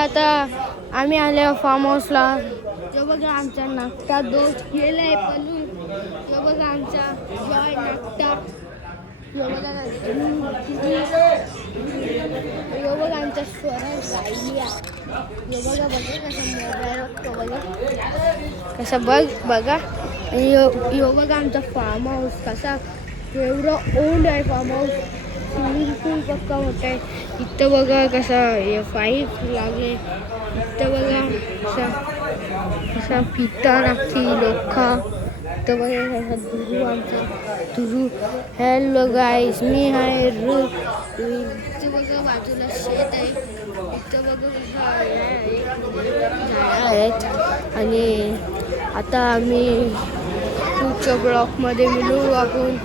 आता आम्ही आले फार्म हाऊसला. जो बघा आमचा नागटा दोस्त गेलाय पळून. जो बघा आमचा जॉय नागटा. जो बघा आमचा स्वराज राहिली. यो बघा कसा मोबाईल बघतो बघा कसा बघा. आणि यो बघा आमचा फार्म हाऊस कसा एवढं ओल्ड आहे फार्म हाऊस. स्विमिंग पूल पक्का मोठा आहे. इथं बघा कसा पाईप लागले. इथं बघा कसा पिता लागते लोखा. इथं बघा कसा दुरू आमचा दुरू. हॅलो गाईस मी आहे इथं बघा बाजूला शेत आहे. इथं बघा झाडं आहेत. आणि आता आम्ही पुढच्या ब्लॉकमध्ये मिळू आपण.